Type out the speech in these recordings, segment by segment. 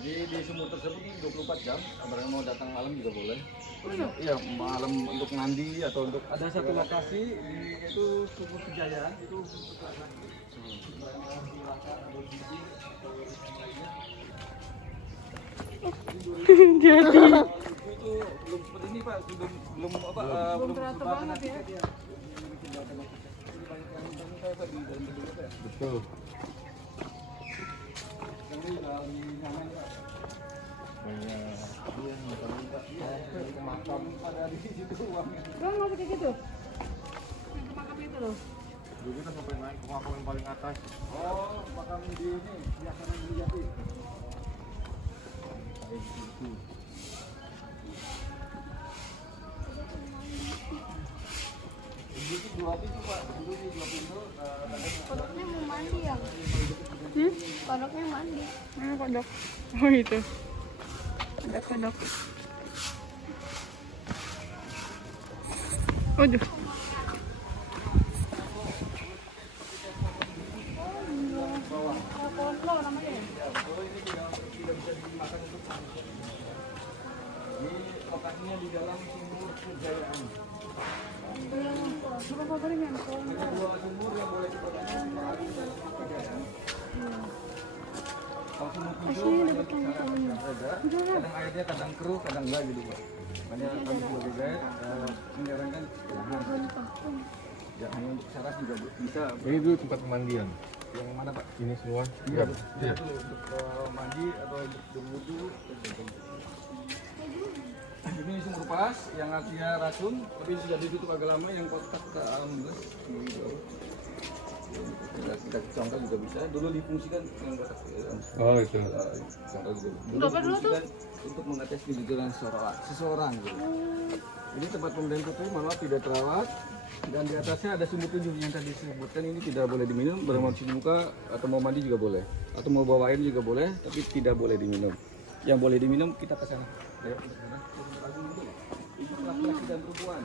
Jadi di sumur tersebut ini 24 jam, barang mau datang malam juga boleh. Iya, malam untuk mandi atau untuk ada satu lokasi di itu Sumur Kejayaan itu untuk laki-laki. Jadi Itu belum seperti ini Pak, belum apa belum terasa banget ya. Betul. Yang ini lebih nyaman Pak. Makam ada di situ uangnya. Bang mau kayak gitu? Yang ke makam itu loh. Dulu kita sampai naik ke makam yang paling atas. Oh, makam di ini biasanya di Jati. Itu dua pintu Pak, dulu di dua pintu. Kodoknya mau mandi ya? Kodoknya mandi. Mana kodok? Oh itu. Ada kodok. Waduh. Pondok namanya ya? Ini lokasinya di dalam Sumur Kejayaan. Coba kabarin ya. Ada dua sumur yang boleh dipotong. Kalau sumur tujuh, kadang airnya kadang keruh, kadang enggak gitu Pak. Makanya kami sebagai guide menyarankan jangan. Ya hanya untuk syarat juga bisa. Ini dulu tempat pemandian. Yang mana Pak? Ini semua. Iya, itu untuk mandi atau untuk berwudu. Ini sumur pas yang artinya racun, tapi sudah ditutup agak lama yang kotak ke alam gas. Kita contoh juga bisa. Dulu difungsikan yang kotak. Oh itu. Contoh juga. Dulu difungsikan untuk mengetes kejujuran seseorang. Gitu. Ini tempat pemberian kopi malah tidak terawat. Dan di atasnya ada sumur tujuh yang tadi disebutkan, ini tidak boleh diminum, bermau cuci muka atau mau mandi juga boleh, atau mau bawa air juga boleh, tapi tidak boleh diminum. Yang boleh diminum kita ke sana. Ayo, ke sana. Itu laki-laki dan perempuan.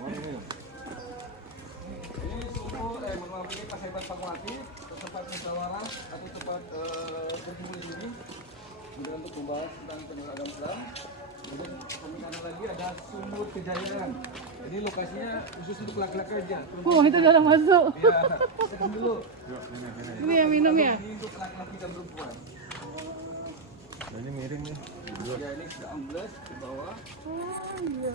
Oh, ini. Ini sumur, maaf ini Paseban Fatmawati, tempat musyawarah atau tempat berkumpul di sini. Kemudian untuk membahas tentang penyelenggaraan Islam. Kemudian pemilihan lagi ada Sumur Kejayaan. Jadi lokasinya khusus untuk laki-laki aja. Oh itu udah masuk. Iya, kita dulu. Ini yang minum ya? Ini untuk laki-laki dan perempuan. Nah, ini miring nih. Ya ini sudah amblas ke bawah. Oh iya.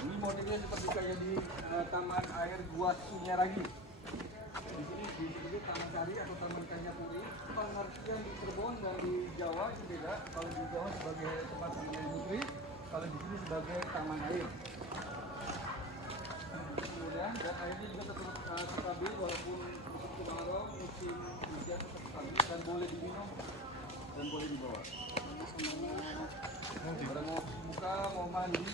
Ini modelnya seperti kayak di taman air Gua Sunyaragi. Di sini disebut Taman Sari atau Taman Kanyapuri. Pengertian di Cirebon dan di Jawa itu beda. Kalau di Jawa sebagai tempat pemilihan industri, kalau di sini sebagai taman air. Kemudian dan airnya juga tetap stabil walaupun musim kemarau, musim hujan tetap stabil dan boleh diminum dan boleh dibawa. Pada mau buka, mau mandi.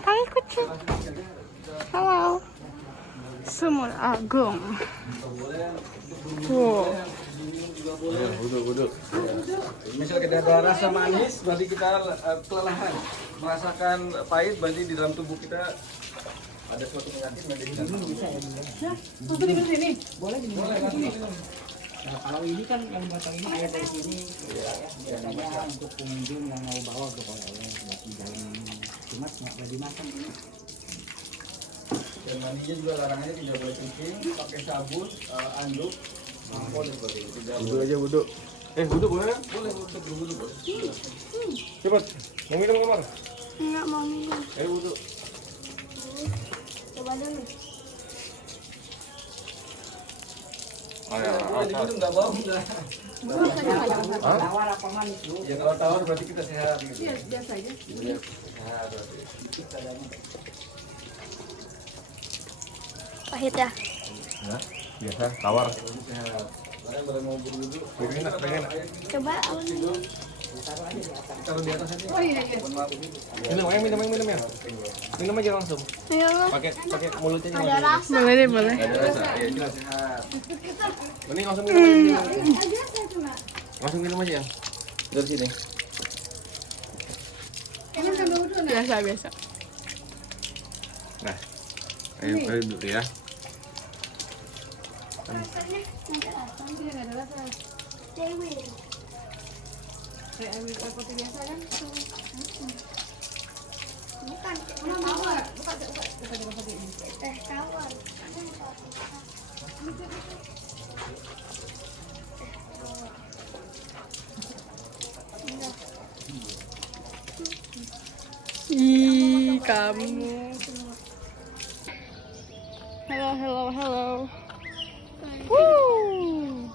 Hai kucing. Halo. Sumur Agung. Wow. Uduk. Misalnya kita ada rasa manis, berarti kita kelelahan. Merasakan pahit, berarti di dalam tubuh kita ada suatu penyakit. Mau tinggal sini? Boleh nanti. Nah, kalau ini kan yang batang ini air dari sini ya, biasanya untuk pengunjung yang mau bawa ke oleh buat di dalam cuma nggak boleh dimakan. Dan mandinya juga larangannya tidak boleh kencing, pakai sabun, anduk, sampo dan sebagainya. Tidak Uduk boleh. aja uduk. Uduk boleh kan? Boleh untuk berwudu boleh. Cepat. Mau minum kamar? Enggak mau minum. Ayo uduk. Coba dulu. Boleh diminum nggak bau nggak? Tawar apa manis bu? Ya kalau tawar berarti kita sehat gitu. Iya biasa aja. Iya, sehat berarti. Pahit ya? Nah, biasa tawar. Sehat. Kalian pada mau berwudu. Pengen. Coba awalnya. Taruh aja di atas. Taruh di atas aja. Oh iya iya. Mohon maaf ini. Minum ya. Minum aja langsung. Ayo lah. Pakai mulutnya Ada rasa. Boleh deh, boleh. Ada rasa. Ya jelas sehat. Mending langsung minum aja. Langsung minum aja ya. Dari sini. Biasa biasa. Nah. Ayo dulu ya. Dewi. Bukan teh tawar. Teh tawar. Ih, kamu. Hello. Woo.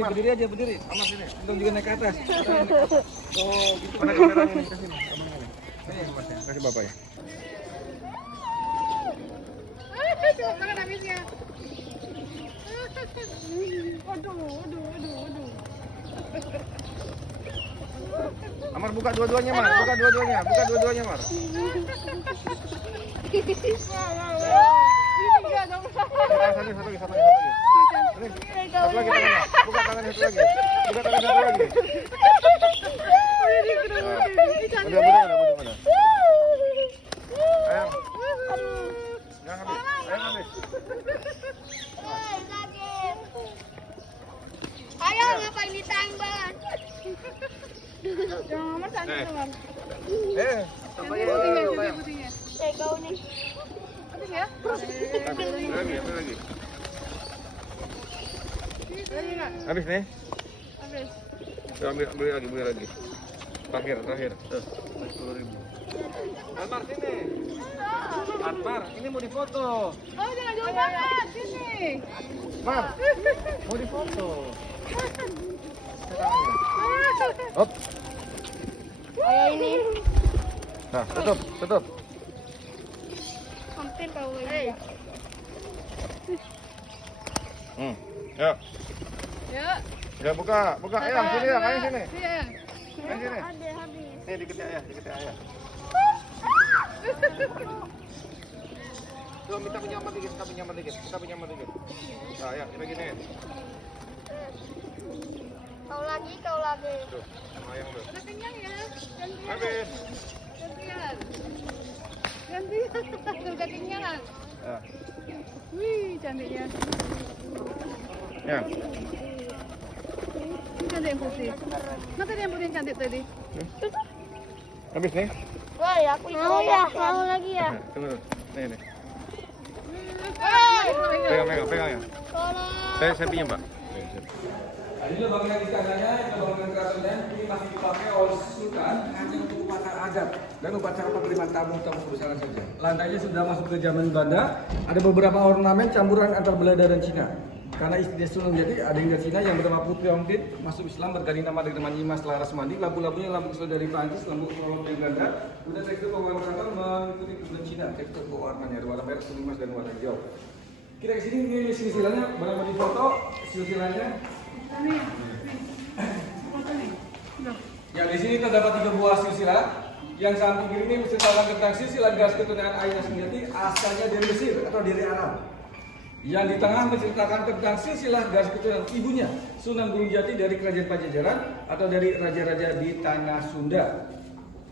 Berdiri aja, berdiri. Aman sini. Untung juga naik ke atas. Oh, gitu. Mana kameranya nih? Kasih nih. Abangnya nih. Ini Mas ya. Kasih Bapak ya. Coba makan habisnya. Waduh. Amar buka dua-duanya, Mar. Buka dua-duanya, Mar. Ini enggak dong. Satu lagi. Ini. Satu lagi tangannya. Buka tangan satu lagi. Udah. Ayo. Jangan habis. Ayo habis. Sakit. Ayo ngapain ditambah? Jangan amat sakit teman. Putihnya. Saya kau nih. Putih ya? Lagi. Lagi enggak? Habis nih. Habis. Ambil lagi. Terakhir. Tuh. 10.000. Anmar sini. Anmar, ini mau difoto. Oh, jangan jauh banget. Sini. Mar, mau difoto. Hop. Ayo ini. Nah, tutup. Hampir kau lagi. Ya. Ya. Ya buka. Ayang sini ya, kayak sini. Iya. Kayak sini. Ada habis. Nih dikit ya. Tuh, minta penyamar dikit. Kita penyamar dikit. Nah, ya, kita gini. Kau lagi. Tuh, sama ayang tuh. Udah kenyang ya? Habis. Gantian. Udah kenyang. Ya. Wih, cantiknya. Ya. Ini cantik yang putih. Mana tadi yang putih yang cantik tadi? Habis nih. Wah, aku mau lagi ya. Nah, tunggu. Nih. Pegang. Pegang ya. Tolong. Saya pinjam, Pak. Nah, ini bangunan istananya, bangunan keratonnya ini masih dipakai oleh Sultan hanya untuk upacara adat dan upacara penerimaan tamu perusahaan saja. Lantainya sudah masuk ke zaman Belanda. Ada beberapa ornamen campuran antara Belanda dan Cina. Karena istri Sunan Jati ada yang dari Cina yang bernama Putri Ongtit masuk Islam berganti nama dengan Nyimas Laras Mandi. Lampu-lampunya lampu usul dari Prancis, lampu kolom dari Belanda. Udah tekstur pewarna keraton mengikuti kebudayaan Cina. Tekstur pewarnanya warna merah, kuning, dan warna hijau. Kita kesini ini silsilanya, boleh mau difoto silsilanya. Ya di sini terdapat 3 buah silsilah. Yang samping kiri ini menceritakan tentang silsilah garis keturunan Ayah Sunjati asalnya dari Mesir atau dari Arab. Yang di tengah menceritakan tentang silsilah garis keturunan ibunya Sunan Gunung Jati dari Kerajaan Pajajaran atau dari raja-raja di tanah Sunda.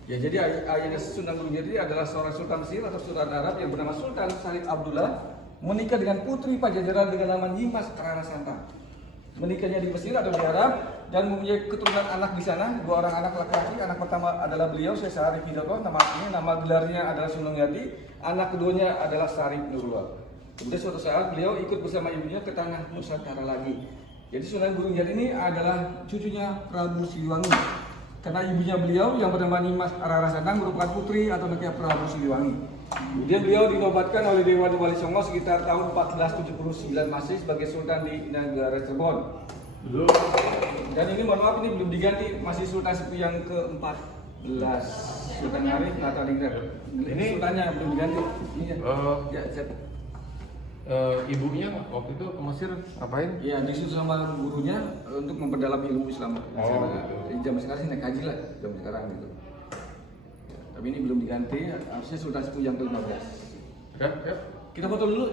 Ya jadi Ayah Sunan Gunung Jati adalah seorang sultan Mesir atau sultan Arab yang bernama Sultan Syarif Abdullah menikah dengan putri Pajajaran dengan nama Nyimas Rara Santang. Menikahnya di Mesir atau di Arab dan mempunyai keturunan anak di sana, 2 orang anak laki-laki. Anak pertama adalah beliau Syekh Syarif Hidayatullah, nama gelarnya adalah Sunan Jati. Anak keduanya adalah Syarif Nurullah. Kemudian suatu saat beliau ikut bersama ibunya ke tanah Nusantara lagi. Jadi Sunan Gunung Jati ini adalah cucunya Prabu Siliwangi. Karena ibunya beliau yang bernama Nyimas Rara Santang merupakan putri atau anaknya Prabu Siliwangi. Kemudian beliau dinobatkan oleh Dewan Wali Songo sekitar tahun 1479 Masehi sebagai Sultan di negara Cirebon. Dan ini mohon maaf ini belum diganti, masih Sultan Sepuh yang ke-14. Sultan Arif Natalingrat. Ini sultannya belum diganti. Iya. Ya, Ibunya waktu itu ke Mesir ngapain? iya, disuruh sama gurunya untuk memperdalam ilmu Islam. Zaman sekarang sih naik haji lah, zaman sekarang gitu. Tapi ini belum diganti, harusnya Sultan Sepuh yang ke-15. Ya, ya. Kita foto dulu.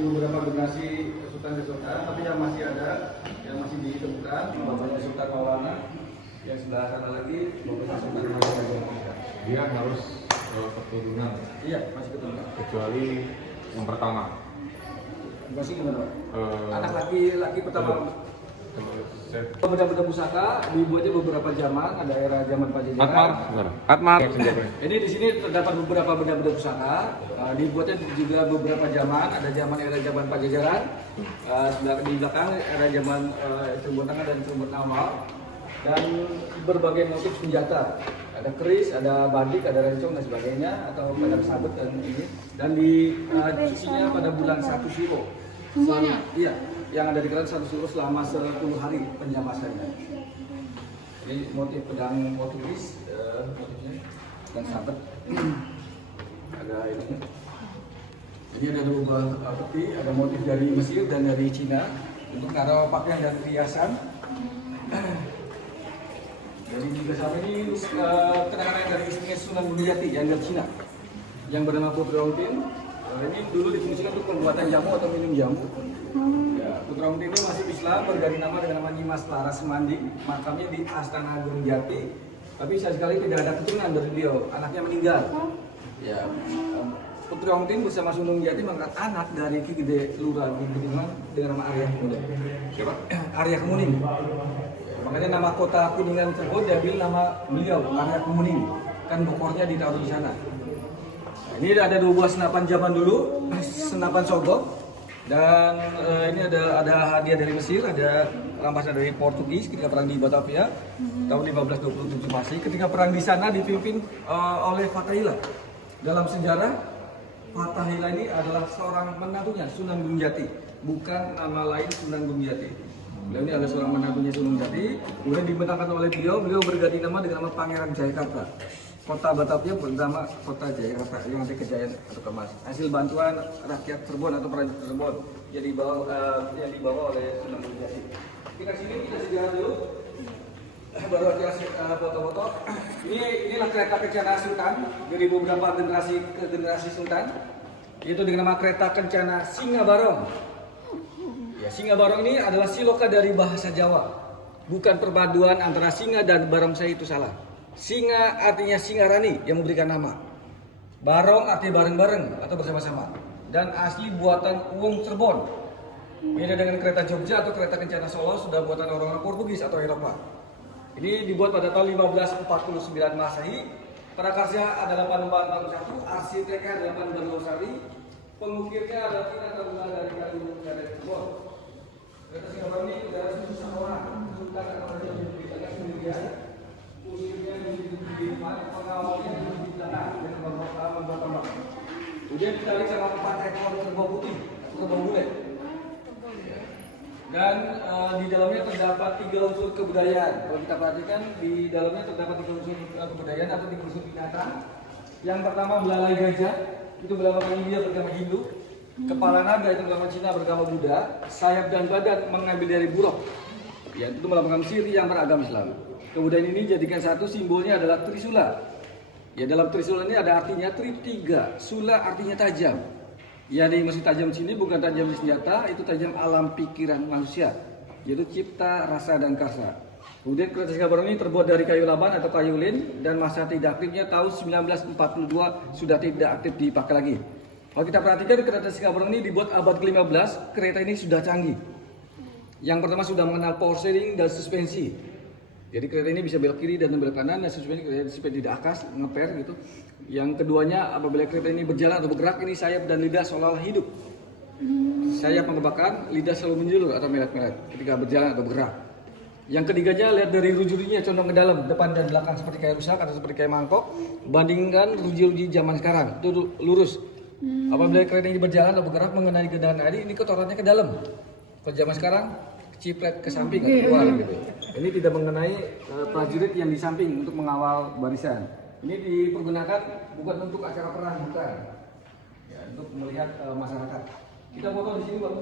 Beberapa generasi Sultan Sultan, tapi yang masih ada, yang masih ditemukan, bapaknya Sultan Maulana, yang sebelah sana lagi bapaknya Sultan Maulana. Dia harus keturunan, Iya, masih keturunan. kecuali yang pertama. Masih gimana, Pak? Anak laki pertama. Benda-benda pusaka dibuatnya beberapa zaman, ada era zaman Pajajaran. Atmar. Ini di sini terdapat beberapa benda-benda pusaka, dibuatnya juga beberapa zaman, ada zaman era zaman Pajajaran, di belakang era zaman Cirebon Tengah dan Cirebon Awal, dan berbagai motif senjata, ada keris, ada badik, ada rencong dan sebagainya, atau pedang sabet dan ini, dan sucinya pada bulan 1 Syuro. Iya, yang ada di kerajaan 1 Syuro selama 10 hari penjamasannya. Ini motif pedang Portugis, motifnya dan sabet. Ada ini. Ini ada dua peti, ada motif dari Mesir dan dari Cina untuk naruh pakaian dan hiasan. Jadi juga sama ini kenangan dari istrinya Sunan Gunung yang dari Cina, yang bernama Putra Ongtin. Ini dulu difungsikan untuk pembuatan jamu atau minum jamu. Ya, Putra Ongtin ini masih Islam, berganti nama dengan nama Nyimas Laras Semanding, makamnya di Astana Gunung Jati. Tapi sayang sekali tidak ada keturunan dari beliau, anaknya meninggal. Ya, Putra Ongtin bersama Sunan Jati mengangkat anak dari Ki Gede Lurah Kuningan dengan nama Arya Kemuning. Siapa? Arya Kemuning. Makanya nama kota Kuningan tersebut diambil nama beliau, Arya Kemuning. Kan bokornya ditaruh di sana. Ini ada 2 buah senapan zaman dulu, senapan sogok, dan ini ada hadiah dari Mesir, ada rampasan dari Portugis ketika perang di Batavia tahun 1527 Masehi. Ketika perang di sana dipimpin oleh Fathahillah. Dalam sejarah Fathahillah ini adalah seorang menantunya Sunan Gunung Jati, bukan nama lain Sunan Gunung Jati. Beliau ini adalah seorang menantunya Sunan Jati, kemudian dibentangkan oleh beliau berganti nama dengan nama Pangeran Jayakarta. Kota Batavia bernama Kota Jayakarta yang ada kejayaan atau kemas. Hasil bantuan rakyat Cirebon atau prajurit Cirebon yang dibawa oleh Sunan Gunung Jati. Kita sini kita sejarah dulu. Baru kita foto-foto. Inilah kereta Kencana Sultan dari beberapa generasi ke generasi Sultan. Yaitu dengan nama kereta Kencana Singa Barong. Ya, Singa Barong ini adalah siloka dari bahasa Jawa. Bukan perpaduan antara singa dan barongsai, itu salah. Singa artinya Singarani yang memberikan nama. Barong artinya bareng-bareng atau bersama-sama. Dan asli buatan Wong Cirebon. Beda dengan kereta Jogja atau kereta Kencana Solo sudah buatan orang-orang Portugis atau Eropa. Ini dibuat pada tahun 1549 Masehi. Prakarya adalah Panembahan Mangunkusumo, arsiteknya adalah Panembahan Losari, pengukirnya adalah Tina Taruna dari Kalimantan dan Cirebon. Kereta Singa Barong ini udara susah orang, sultan atau raja di tengah sendirian. Usulnya di depan, pengawalnya di belakang dan membawa tombak. Kemudian ditarik sama 4 ekor kerbau putih, kerbau bule. Dan di dalamnya terdapat 3 unsur kebudayaan. Kalau kita perhatikan di dalamnya terdapat 3 unsur kebudayaan atau 3 unsur binatang. Yang pertama belalai gajah, itu beragama India beragama Hindu. Kepala naga itu beragama Cina beragama Buddha. Sayap dan badan mengambil dari buruk, ya, itu melambangkan Siri yang beragama Islam. Kebudayaan ini jadikan satu, simbolnya adalah Trisula. Ya, dalam Trisula ini ada artinya Tritiga, Sula artinya tajam. Ya, di masih tajam sini bukan tajam di senjata, itu tajam alam pikiran manusia, yaitu cipta, rasa dan karsa. Kemudian kereta Singa Barong ini terbuat dari kayu laban atau kayu lin dan masa tidak aktifnya tahun 1942 sudah tidak aktif dipakai lagi. Kalau kita perhatikan kereta Singa Barong ini dibuat abad ke-15, kereta ini sudah canggih. Yang pertama sudah mengenal power steering dan suspensi. Jadi kereta ini bisa belok kiri dan belok kanan, dan suspensi tidak akas, ngeper gitu. Yang keduanya, apabila kereta ini berjalan atau bergerak, ini sayap dan lidah seolah-olah hidup. Sayap mengebakar, lidah selalu menjulur atau melet-melet ketika berjalan atau bergerak. Yang ketiganya lihat dari ruji-rujinya condong ke dalam, depan dan belakang seperti kayak rusak atau seperti kayak mangkok. Bandingkan ruji-ruji zaman sekarang, itu lurus. Apabila kereta ini berjalan atau bergerak mengenai genangan air, ini kotorannya ke dalam. Kalau zaman sekarang cipret ke samping atau keluar gitu. Ini tidak mengenai prajurit yang di samping untuk mengawal barisan. Ini dipergunakan bukan untuk acara perang, bukan. Ya, untuk melihat masyarakat. Kita foto di sini, Bang.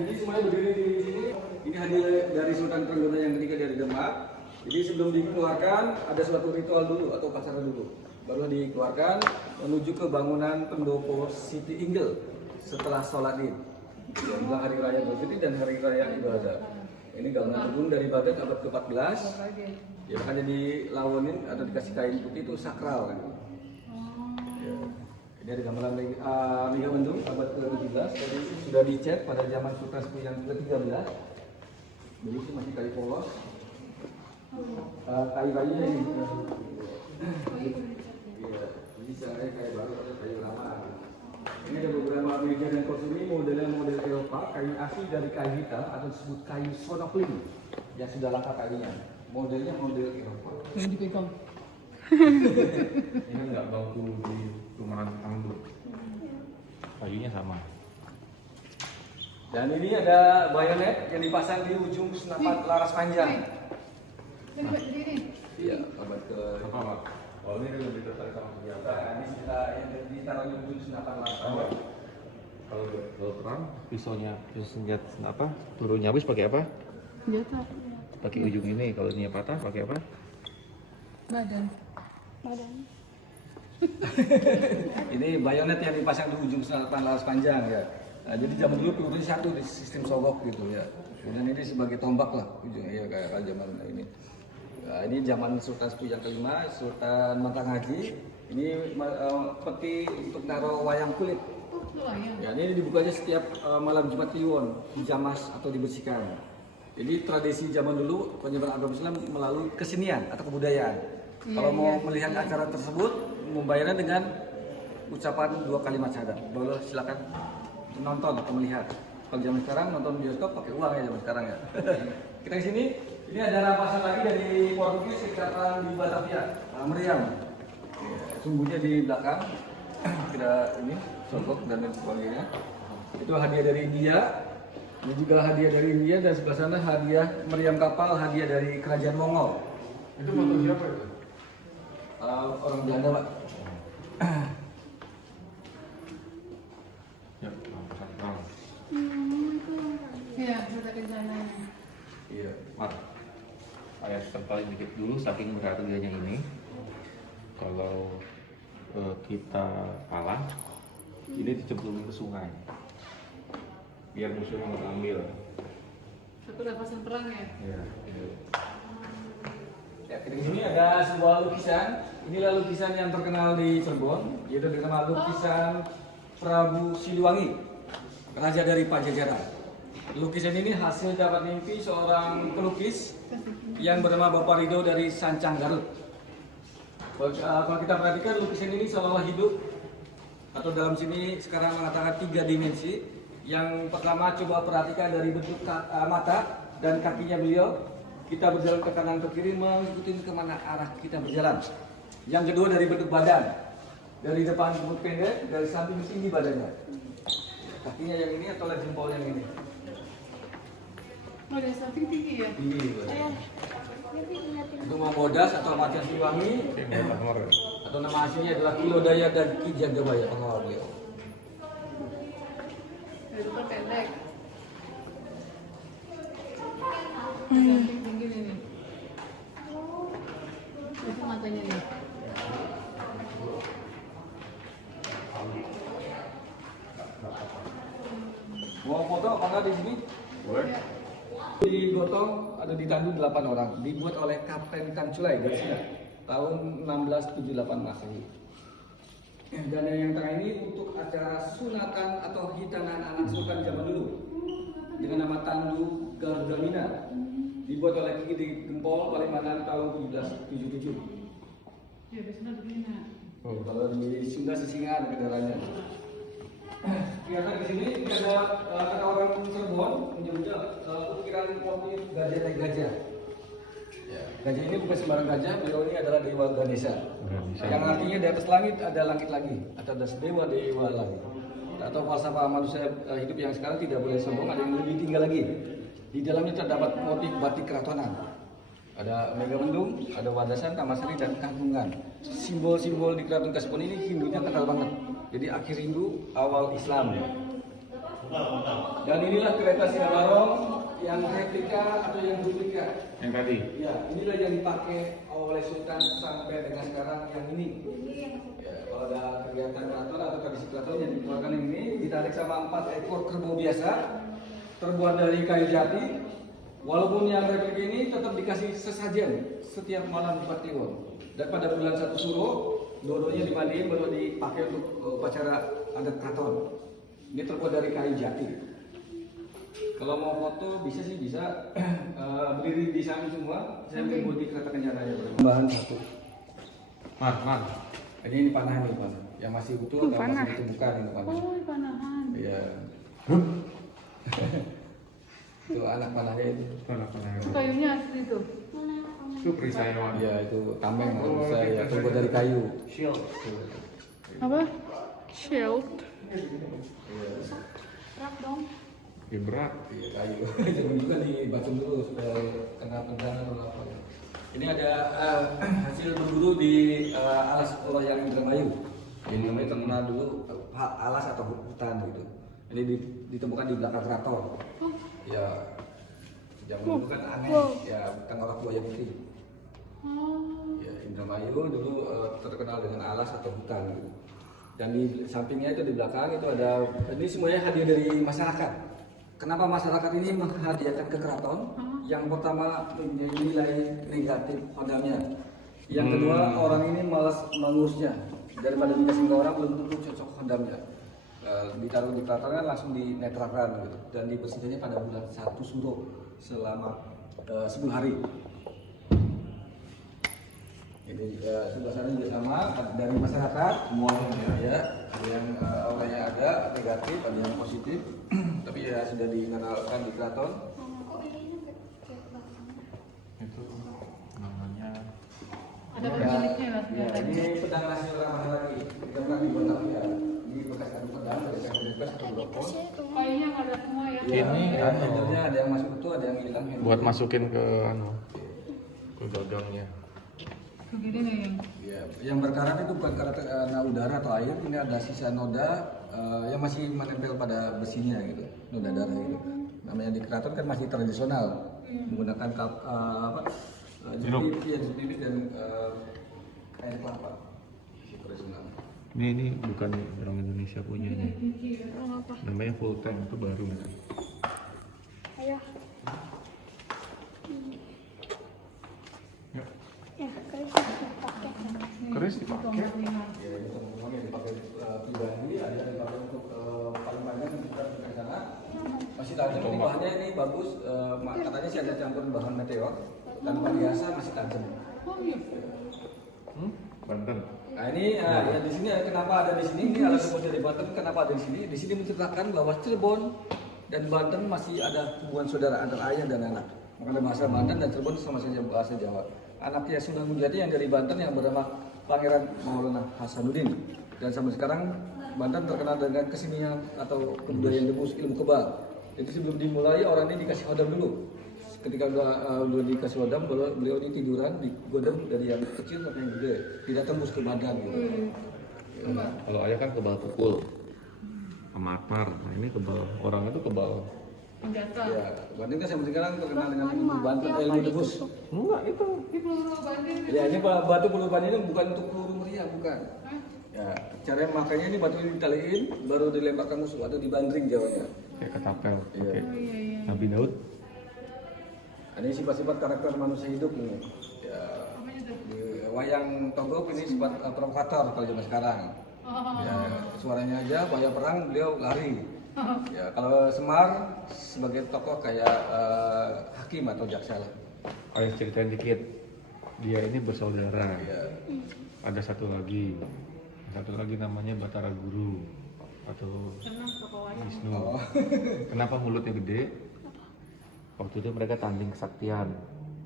Jadi semuanya berdiri di sini. Ini hadiah dari Sultan Trenggono yang ketiga dari Demak. Jadi sebelum dikeluarkan ada suatu ritual dulu atau upacara dulu. Baru dikeluarkan menuju ke bangunan pendopo Siti Inggil setelah sholat Id. Yang bilang hari raya Idul Fitri dan hari raya Idul Adha. Ini gamelan agung dari Baghdad abad ke-14. Ya, makanya dilawanin atau dikasih kain putih itu sakral kan. Ya. Ini ada gamelan Liga Mendung abad ke-17. Tadi sudah dicat pada zaman Sultan Sepuh yang ke-13. Jadi itu masih kayu polos. Kayu-kayunya ini. Iya, ini sebenarnya kayu baru atau kayu lama. Ini ada beberapa meja dan kursi ini modelnya model Eropa, kayu asli dari kayu hitam atau disebut kayu sonokling yang sudah langka kayunya. Modelnya model Eropa. Yang dipegang. Ini nggak bangku di rumahan tangguh. Kayunya sama. Dan ini ada bayonet yang dipasang di ujung senapan laras panjang. Iya, abad ke. Apa Pak? Oh ini lebih tertarik sama senjata. Ini yang ditaruh di ujung senapan laras panjang. Kalau perang pisau senjata apa? Turunnya habis pakai apa? Senjata. Pakai ujung ini. Kalau ini patah pakai apa? Badan. Ini bayonet yang dipasang di ujung senapan laras panjang ya. Nah, jadi zaman dulu pelurunya satu di sistem sogok gitu ya. Kemudian ini sebagai tombak lah ujungnya ya kayak zaman ini. Nah, ini zaman Sultan Sepuh yang kelima, Sultan Mantang Haji. Ini peti untuk naruh wayang kulit. Ya, ini dibukanya setiap malam Jumat Kliwon, dijamas atau dibersihkan. Jadi tradisi zaman dulu penyebaran agama Islam melalui kesenian atau kebudayaan. Kalau mau melihat acara tersebut, membayarnya dengan ucapan 2 kalimat syahadat. Boleh silakan nonton atau melihat. Kalau zaman sekarang nonton bioskop pakai uang ya zaman sekarang ya. Kita di sini, ini ada rampasan lagi dari Portugis sekitar di Batavia, meriam. Sumbunya di belakang. Kita ini sogok dan lain sebagainya. Itu hadiah dari India. Ini juga hadiah dari India dan sebelah sana hadiah meriam kapal, hadiah dari kerajaan Mongol. Itu motor siapa itu? Orang Belanda, Pak. Ya, rampasan perang. Iya, kita ke sana. Iya. Mat, saya tempelin dikit dulu saking berharganya ini. Kalau kita kalah, ini dicemplungin ke sungai. Biar musuhnya nggak ambil. Satu rampasan perang ya? Ya. Ya, di sini ada sebuah lukisan. Inilah lukisan yang terkenal di Cirebon, yaitu bernama lukisan Prabu Siliwangi, raja dari Pajajaran. Lukisan ini hasil dapat mimpi seorang pelukis yang bernama Bapak Rido dari Sancang Garut. Kalau kita perhatikan lukisan ini seolah hidup, atau dalam sini sekarang mengatakan 3 dimensi. Yang pertama coba perhatikan dari bentuk mata dan kakinya beliau. Kita berjalan ke kanan ke kiri mengikuti kemana arah kita berjalan. Yang kedua dari bentuk badan, dari depan rambut pendek, dari samping tinggi badannya. Kakinya yang ini atau jempol yang ini? Oh, dari samping tinggi ya? Tinggi badannya. Itu mau bodas atau Matias Siliwangi, atau nama aslinya adalah Kilodaya dan Ki Jagabaya, pengawal beliau. Dari depan pendek. Samping tinggi nih. Itu matanya nih. Mau foto apa enggak di sini? Boleh. Di Gotong ada ditandu 8 orang, dibuat oleh Kapten Tanculai dari Cina tahun 1678 Masehi. Dan yang tengah ini untuk acara sunatan atau hitanan anak sultan zaman dulu dengan nama Tandu Gardamina, dibuat oleh Ki Gempol Palimanan tahun 1777. Ya, biasanya begini. Kalau di Sunda Sisingan kendaraannya. kelihatan di sini ini ada kata orang Cirebon menyebutnya ukiran motif gajah naik gajah. Ya, gajah ini bukan sembarang gajah, beliau ini adalah dewa Ganesha. Yang artinya di atas langit ada langit lagi, atau ada dewa lagi. Atau falsafah manusia hidup yang sekarang tidak boleh sombong, ada yang lebih tinggi lagi. Di dalamnya terdapat motif batik keratonan. Ada Megamendung, ada Wadasan, Tamasari, dan Kangkungan. Simbol-simbol di Keraton Kasepon ini Hindunya kental banget. Jadi akhir Hindu, awal Islam. Dan inilah kereta Sinabarong yang replika atau yang duplika. Yang tadi. Ya, inilah yang dipakai oleh Sultan sampai dengan sekarang yang ini. Ya, kalau ada kegiatan keraton atau tradisi keraton yang dikeluarkan yang ini ditarik sama 4 ekor kerbau biasa, terbuat dari kayu jati. Walaupun yang replik ini tetap dikasih sesajen setiap malam di Kliwon. Dan pada bulan 1 Suro, dua-duanya dimandiin baru dipakai untuk upacara adat keraton. Ini terbuat dari kayu jati. Kalau mau foto bisa sih bisa berdiri di samping semua. Saya bikin di kereta kencana ya. Bahan satu. Mar. Ini panah nih panah. Yang masih utuh atau panah. masih ditemukan ini panah. Oh, panahan. Iya. Itu anak panahnya itu. Itu kayunya asli tuh. Itu perisai doang. Iya itu tameng kalau saya ya terbuat dari kayu. Shield. Apa? Shield. Berat dong. Ya berat. Iya kayu. Jangan juga dibacem dulu supaya kena pedang atau apa. Ini ada hasil berburu di alas Loyang Indramayu. Indramayu terkenal dulu alas atau hutan gitu. Ini ditemukan di belakang keraton. Ya, zaman dulu kan aneh, ya tengkorak buaya putih. Ya, Indramayu dulu terkenal dengan alas atau hutan. Gitu. Dan di sampingnya itu di belakang itu ada, ini semuanya hadiah dari masyarakat. Kenapa masyarakat ini menghadiahkan ke keraton? Yang pertama nilai negatif hodamnya. Yang kedua orang ini malas mengurusnya. Daripada dikasih ke orang belum tentu cocok hodamnya. Ditaruh di keraton kan langsung dinetralkan gitu. Dan dibersihkannya pada bulan 1 Suro selama 10 hari. Ini sebelah sana juga sama dari masyarakat semuanya ya. Ada yang auranya ada negatif, ada yang positif. Tapi ya sudah dikenalkan di keraton. Itu namanya. Ada pemiliknya mas. Ya, ini pedang nasional ramah lagi. Kita pernah dibuat lagi ya. Ini bekas adu pedang dari kayu bekas atau rokok. Kayunya nggak ada semua ya. Ini Ya, handle-nya ada yang masuk utuh, ada yang hilang. buat masukin ke ke gagangnya. Begini nih yang. Ya, yang berkarat itu bukan karat udara atau air, ini ada sisa noda yang masih menempel pada besinya gitu, noda darah gitu. Namanya di keraton kan masih tradisional, menggunakan jeruk nipis dan air kelapa. Masih tradisional. Ini bukan orang Indonesia punya nih. Namanya full tank itu baru nih. Ayo. Yuk. Ya, keris dipakai. Keris dipakai. Ya, itu semuanya dipakai pribadi, ada yang dipakai untuk paling banyak kita di sana. Masih tajam ini bahannya ini bagus, katanya sih ada campur bahan meteor, tanpa biasa masih tajam. Oh iya. Banten. Nah ini ya di sini kenapa ada di sini? Ini alat yang dari Banten kenapa ada di sini? Di sini menceritakan bahwa Cirebon dan Banten masih ada hubungan saudara antara ayah dan anak. Makanya bahasa Banten dan Cirebon sama saja bahasa Jawa. Anaknya Sunan Mulyadi yang dari Banten yang bernama Pangeran Maulana Hasanuddin. Dan sampai sekarang Banten terkenal dengan kesenian atau kebudayaan debus ilmu kebal. Jadi sebelum dimulai orang ini dikasih hodam dulu. Ketika udah dikasih hodam, beliau ini tiduran di godam dari yang kecil sampai yang gede, tidak tembus ke badan gitu. Kalau ayah kan kebal pukul, amatar. Nah ini kebal orang itu kebal. Senjata. Ya, Banten kan sampai sekarang terkenal dengan ilmu Banten, ilmu debus. Enggak itu. Itu banding. Ya ini batu peluru ini bukan untuk peluru meriah, bukan. Ya, cara makanya ini batu ini ditaliin, baru dilemparkan musuh atau dibandring jawabnya. Kayak ketapel. Iya. Pakai Oh iya iya. Nabi Daud. Ini sifat-sifat karakter manusia hidup ini. Ya, di wayang Togop ini sifat provokator kalau zaman sekarang. Ya, suaranya aja wayang perang beliau lari. Ya, kalau Semar sebagai tokoh kayak hakim atau jaksa lah. Ayah ceritain dikit. Dia ini bersaudara. Ya, Ada satu lagi namanya Batara Guru. atau Senang pokoknya. Wisnu. Kenapa mulutnya gede? Waktu itu mereka tanding kesaktian,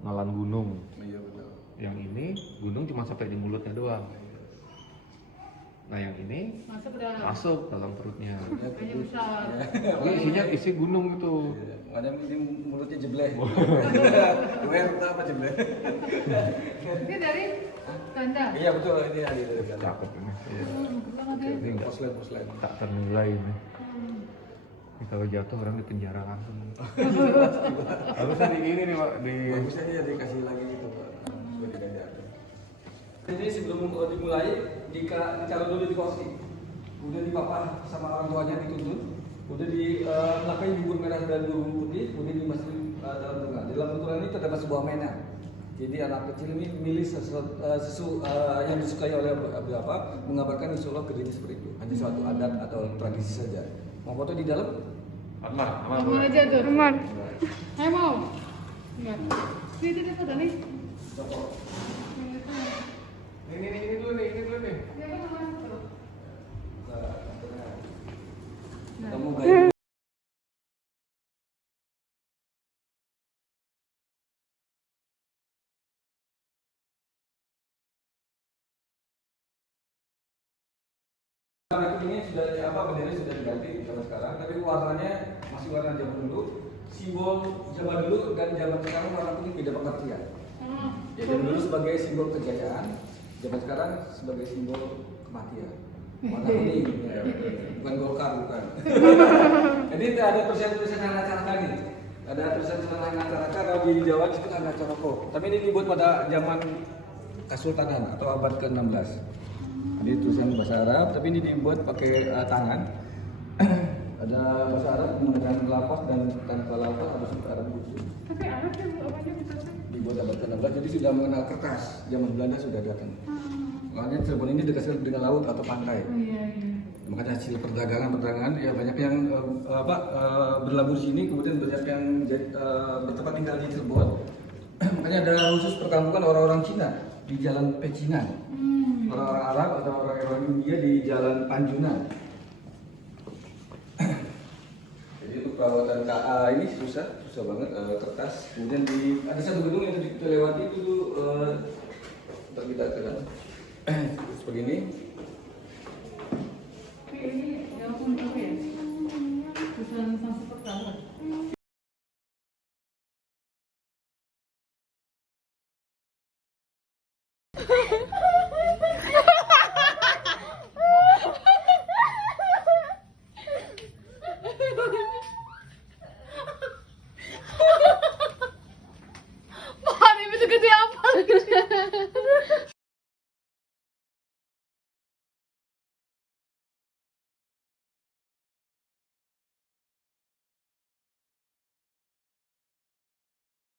ngalan gunung. Iya betul. Yang ini gunung cuma sampai di mulutnya doang. Nah yang ini Masuk ke dalam. masuk dalam perutnya. Kayaknya besar. Ini isinya isi gunung itu. Ada ini mulutnya jebleh. Gue apa jebleh? Ini dari tanda. Iya betul ini ada itu. Cakep ini. Iya. Banget ya. Ini enggak Poslen. tak ternilai ini. Ini kalau jatuh orang di penjara langsung. Harusnya di ini nih Pak, di Bagusnya dia dikasih lagi gitu Pak. Supaya tidak jatuh. Ini sebelum dimulai ditaruh dulu di kursi. Udah dipapah sama orang tuanya dituntun. Udah di belakangnya bubur merah dan bubur putih. Kemudian dimasukin dalam tengah. Di dalam tuturan ini terdapat sebuah mainan. Jadi anak kecil ini milih sesuatu yang disukai oleh beberapa, mengabarkan insya Allah kerjanya seperti itu. Hanya suatu adat atau tradisi saja. Mau foto di dalam? Amar, Mau aja tuh. Aman. Ayo mau. Enggak. Sini foto nih. ini dulu nih. Ya kan masuk. Kamu baik. Karena ini sudah bendera sudah diganti zaman sekarang, tapi warnanya masih warna zaman dulu. Simbol zaman dulu dan zaman sekarang warna kuning beda pengertian. Ya, zaman dulu sebagai simbol kejayaan, zaman sekarang sebagai simbol kematian. Warna kuning, ya, bukan Golkar bukan. Jadi ada tulisan-tulisan Hanacaraka nih. Ada tulisan-tulisan Hanacaraka kalau di Jawa disebut Hanacaraka. Tapi ini dibuat pada zaman Kesultanan atau abad ke-16. Ini tulisan bahasa Arab, tapi ini dibuat pakai tangan. Ada bahasa Arab menggunakan lapas dan tanpa lapas ada suku Arab gitu. Tapi Arab ya Bu, apanya bisa tuh? Dibuat abad ke-16, jadi sudah mengenal kertas. Zaman Belanda sudah datang. Makanya Cirebon ini dekat dengan laut atau pantai. Oh iya. Makanya hasil perdagangan ya banyak yang berlabuh di sini, kemudian banyak yang bertempat tinggal di Cirebon. Makanya ada khusus perkampungan orang-orang Cina di Jalan Pecinan. Orang-orang Arab atau orang-orang India di Jalan Panjunan. Jadi untuk perawatan KA ini susah banget kertas. Kemudian ada satu gedung yang kita lewati itu tuh ntar kita kenal seperti ini. Tapi ini yang untuk ya. Tulisan Sanskrit pertama. Bahan itu gede